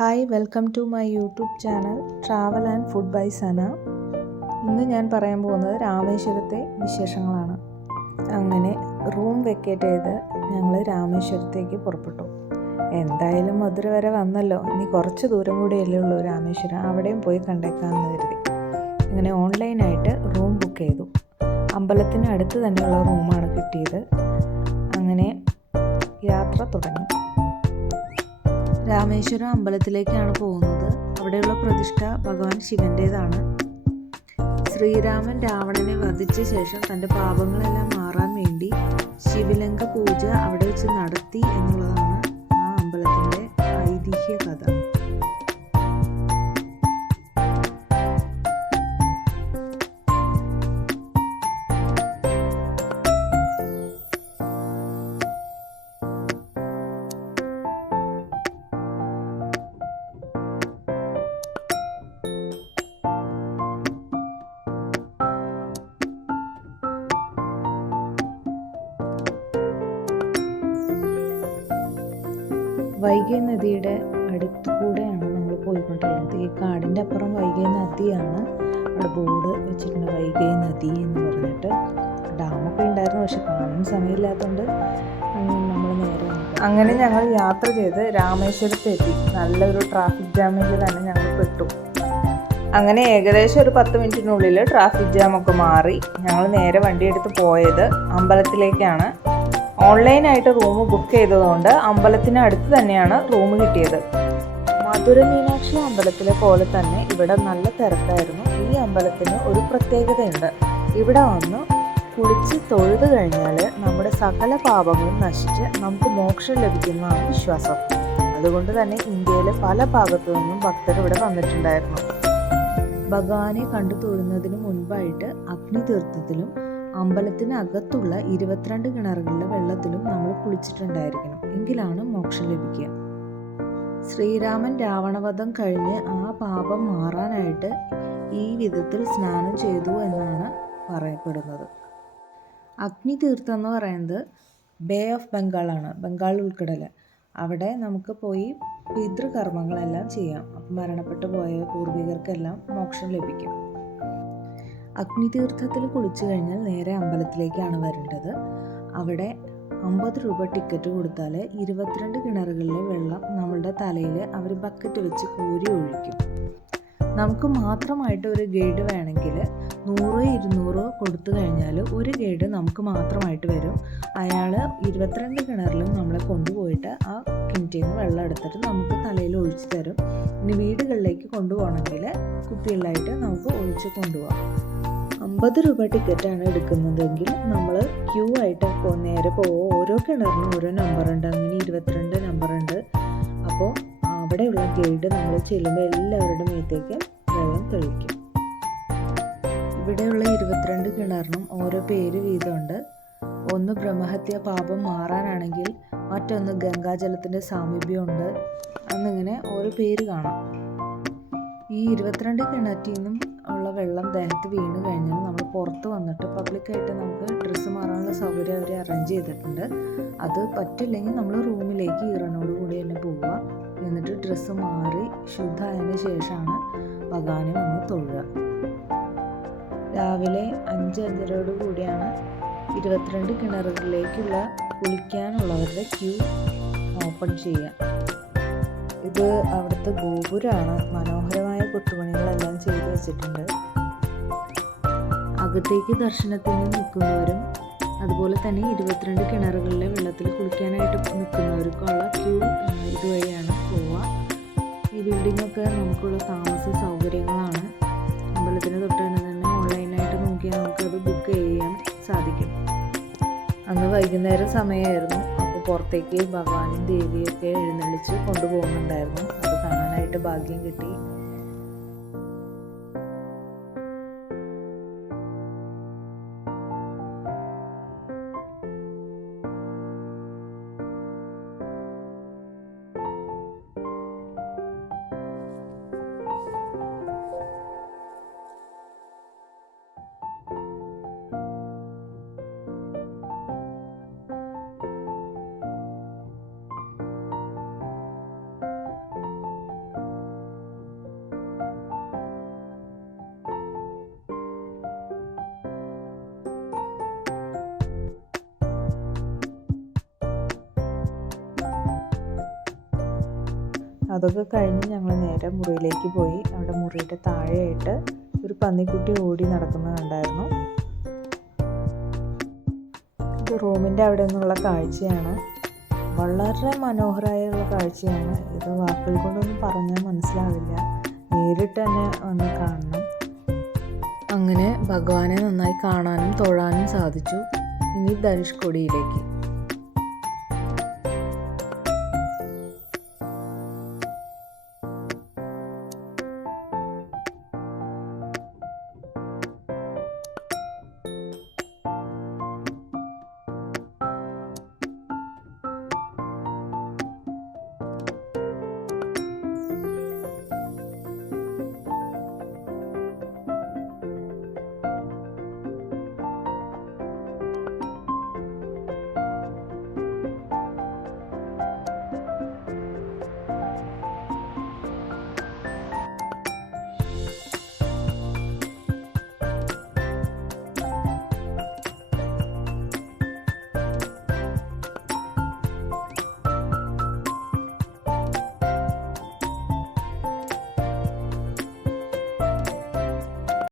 Hi welcome to my YouTube channel travel and food by Sana. ഇന്ന് ഞാൻ പറയാൻ പോകുന്നത് രാമേശ്വരത്തെ വിശേഷങ്ങളാണ്. അങ്ങനെ റൂം വെക്കേറ്റ് ചെയ്ത് ഞങ്ങൾ രാമേശ്വരത്തേക്ക് പുറപ്പെട്ടു. എന്തായാലും മധുര വരെ വന്നല്ലോ. ഇനി കുറച്ച് ദൂരം കൂടിയല്ലേ ഉള്ളൂ രാമേശ്വരം. അവിടെയും പോയി കണ്ടേക്കാമെന്ന് കരുതി. അങ്ങനെ ഓൺലൈനായിട്ട് റൂം ബുക്ക് ചെയ്തു. അമ്പലത്തിന് അടുത്ത് തന്നെയുള്ള റൂമാണ് കിട്ടിയത്. രാമേശ്വരം അമ്പലത്തിലേക്കാണ് പോകുന്നത്. അവിടെയുള്ള പ്രതിഷ്ഠ ഭഗവാൻ ശിവന്റേതാണ് ശ്രീരാമൻ രാവണനെ വധിച്ച ശേഷം തന്റെ പാപങ്ങളെല്ലാം മാറാൻ വേണ്ടി ശിവലിംഗ പൂജ അവിടെ വെച്ച് നടത്തി എന്നുള്ളതാണ് ആ അമ്പലത്തിന്റെ ഐതിഹ്യ കഥ വൈഗൈ നദിയുടെ അടുത്തുകൂടെയാണ് നമ്മൾ പോയിക്കൊണ്ടിരുന്നത് ഈ കാടിന്റെ അപ്പുറം വൈകിയ നദിയാണ് അവിടെ ബോർഡ് വെച്ചിട്ടുണ്ട് വൈകിയ നദി എന്ന് പറഞ്ഞിട്ട് ഡാമൊക്കെ ഉണ്ടായിരുന്നു. പക്ഷെ കാണാൻ സമയമില്ലാത്തതുകൊണ്ട് നമ്മൾ നേരെ അങ്ങനെ ഞങ്ങൾ യാത്ര ചെയ്ത് രാമേശ്വരത്തെത്തി നല്ലൊരു ട്രാഫിക് ജാമിൽ തന്നെ ഞങ്ങൾ പെട്ടു. അങ്ങനെ ഏകദേശം ഒരു പത്ത് മിനിറ്റിനുള്ളിൽ ട്രാഫിക് ജാമൊക്കെ മാറി. ഞങ്ങൾ നേരെ വണ്ടിയെടുത്ത് പോയത് അമ്പലത്തിലേക്കാണ്. ഓൺലൈനായിട്ട് റൂം ബുക്ക് ചെയ്തതുകൊണ്ട് അമ്പലത്തിന് അടുത്ത് തന്നെയാണ് റൂം കിട്ടിയത്. മധുര മീനാക്ഷി അമ്പലത്തിലെ പോലെ തന്നെ ഇവിടെ നല്ല തിരക്കായിരുന്നു. ഈ അമ്പലത്തിന് ഒരു പ്രത്യേകതയുണ്ട്. ഇവിടെ വന്ന് കുളിച്ച് തൊഴുത് കഴിഞ്ഞാൽ നമ്മുടെ സകല പാപങ്ങളും നശിച്ച് നമുക്ക് മോക്ഷം ലഭിക്കുന്നതാണ് വിശ്വാസം. അതുകൊണ്ട് തന്നെ ഇന്ത്യയിലെ പല ഭാഗത്തു നിന്നും ഭക്തർ ഇവിടെ വന്നിട്ടുണ്ടായിരുന്നു. ഭഗവാനെ കണ്ടു തൊഴുന്നതിന് മുൻപായിട്ട് അഗ്നി തീർത്ഥത്തിലും അമ്പലത്തിനകത്തുള്ള ഇരുപത്തിരണ്ട് കിണറുകളിലെ വെള്ളത്തിലും നമ്മൾ കുളിച്ചിട്ടുണ്ടായിരിക്കണം. എങ്കിലാണ് മോക്ഷം ലഭിക്കുക. ശ്രീരാമൻ രാവണവധം കഴിഞ്ഞ് ആ പാപം മാറാനായിട്ട് ഈ വിധത്തിൽ സ്നാനം ചെയ്തു എന്നാണ് പറയപ്പെടുന്നത്. അഗ്നി തീർത്ഥം എന്ന് പറയുന്നത് ബേ ഓഫ് ബംഗാളാണ് ബംഗാൾ ഉൾക്കടൽ അവിടെ നമുക്ക് പോയി പിതൃകർമ്മങ്ങളെല്ലാം ചെയ്യാം. മരണപ്പെട്ടു പോയ പൂർവികർക്കെല്ലാം മോക്ഷം ലഭിക്കും. അഗ്നിതീർത്ഥത്തിൽ കുളിച്ചു കഴിഞ്ഞാൽ നേരെ അമ്പലത്തിലേക്കാണ് വരേണ്ടത്. അവിടെ അമ്പത് രൂപ ടിക്കറ്റ് കൊടുത്താൽ ഇരുപത്തിരണ്ട് കിണറുകളിലെ വെള്ളം നമ്മളുടെ തലയിൽ അവർ ബക്കറ്റ് വെച്ച് കോരി ഒഴിക്കും. നമുക്ക് മാത്രമായിട്ട് ഒരു ഗൈഡ് വേണമെങ്കിൽ നൂറോ ഇരുന്നൂറോ കൊടുത്തു കഴിഞ്ഞാൽ ഒരു ഗൈഡ് നമുക്ക് മാത്രമായിട്ട് വരും. അയാൾ ഇരുപത്തിരണ്ട് കിണറിലും നമ്മളെ കൊണ്ടുപോയിട്ട് ആ കിണറ്റിൽ നിന്ന് വെള്ളം എടുത്തിട്ട് നമുക്ക് തലയിൽ ഒഴിച്ചു തരും. ഇനി വീടുകളിലേക്ക് കൊണ്ടുപോകണമെങ്കിൽ കുപ്പികളിലായിട്ട് നമുക്ക് ഒഴിച്ച് കൊണ്ടുപോകാം. അമ്പത് രൂപ ടിക്കറ്റാണ് എടുക്കുന്നതെങ്കിൽ നമ്മൾ ക്യൂ ആയിട്ട് നേരെ പോകുമോ ഓരോ കിണറിനും ഓരോ നമ്പറുണ്ട് അങ്ങനെ ഇരുപത്തിരണ്ട് നമ്പറുണ്ട് അപ്പോൾ അവിടെയുള്ള ഗൈഡ് നമ്മൾ ചെല്ലുമ്പോൾ എല്ലാവരുടെ മേത്തേക്ക് വെള്ളം തെളിക്കും. ഇവിടെയുള്ള ഇരുപത്തിരണ്ട് കിണറിനും ഓരോ പേര് വീതമുണ്ട്. ഒന്ന് ബ്രഹ്മഹത്യ പാപം മാറാനാണെങ്കിൽ മറ്റൊന്ന് ഗംഗാജലത്തിന്റെ സാമീപ്യമുണ്ട്. എന്നിങ്ങനെ ഓരോ പേര് കാണാം. ഈ ഇരുപത്തിരണ്ട് കിണറ്റിൽ നിന്നും വെള്ളം ദേഹത്ത് വീണ് കഴിഞ്ഞാൽ നമ്മൾ പുറത്ത് വന്നിട്ട് പബ്ലിക്കായിട്ട് നമുക്ക് ഡ്രസ്സ് മാറാനുള്ള സൗകര്യം അവർ അറേഞ്ച് ചെയ്തിട്ടുണ്ട്. അത് പറ്റില്ലെങ്കിൽ നമ്മൾ റൂമിലേക്ക് ഈറനോട് കൂടി തന്നെ പോവുക. എന്നിട്ട് ഡ്രസ്സ് മാറി ശുദ്ധമായതിനു ശേഷമാണ് ഭഗവാനെ വന്ന് തൊഴുക. രാവിലെ അഞ്ച് അഞ്ചരയോട് കൂടിയാണ് ഇരുപത്തിരണ്ട് കിണറുകളിലേക്കുള്ള കുളിക്കാനുള്ളവരുടെ ക്യൂ ഓപ്പൺ ചെയ്യുക. ഇത് അവിടുത്തെ ഗോപുരമാണ് മനോഹരമായ കൊത്തുപണികളെല്ലാം ചെയ്തു വെച്ചിട്ടുണ്ട്. അകത്തേക്ക് ദർശനത്തിന് നിൽക്കുന്നവരും അതുപോലെ തന്നെ ഇരുപത്തിരണ്ട് കിണറുകളിലെ വെള്ളത്തിൽ കുളിക്കാനായിട്ട് നിൽക്കുന്നവർക്കുള്ള ക്യൂ ഇതുവഴിയാണ് പോവുക. ഈ ബിൽഡിങ്ങൊക്കെ നമുക്കുള്ള താമസ സൗകര്യങ്ങളാണ്. അമ്പലത്തിന് തൊട്ട് തന്നെ തന്നെ ഓൺലൈനായിട്ട് നോക്കിയാൽ നമുക്കത് ബുക്ക് ചെയ്യാൻ സാധിക്കും. അന്ന് വൈകുന്നേരം സമയമായിരുന്നു. അപ്പോൾ പുറത്തേക്ക് ഭഗവാനും ദേവിയൊക്കെ എഴുന്നള്ളിച്ച് കൊണ്ടുപോകുന്നുണ്ടായിരുന്നു. അത് കാണാനായിട്ട് ഭാഗ്യം കിട്ടി. അതൊക്കെ കഴിഞ്ഞ് ഞങ്ങൾ നേരെ മുറിയിലേക്ക് പോയി. അവിടെ മുറിയുടെ താഴെയായിട്ട് ഒരു പന്നിക്കുട്ടി ഓടി നടക്കുന്നത് കണ്ടായിരുന്നു. ഇത് റൂമിന്റെ അവിടെ നിന്നുള്ള കാഴ്ചയാണ്. വളരെ മനോഹരമായുള്ള കാഴ്ചയാണ്. ഇത് വാക്കുകൾ കൊണ്ടൊന്നും പറഞ്ഞാൽ മനസ്സിലാവില്ല. നേരിട്ട് തന്നെ ഒന്ന് കാണണം. അങ്ങനെ ഭഗവാനെ നന്നായി കാണാനും തൊഴാനും സാധിച്ചു. ഇനി ധനുഷ്കോടിയിലേക്ക്.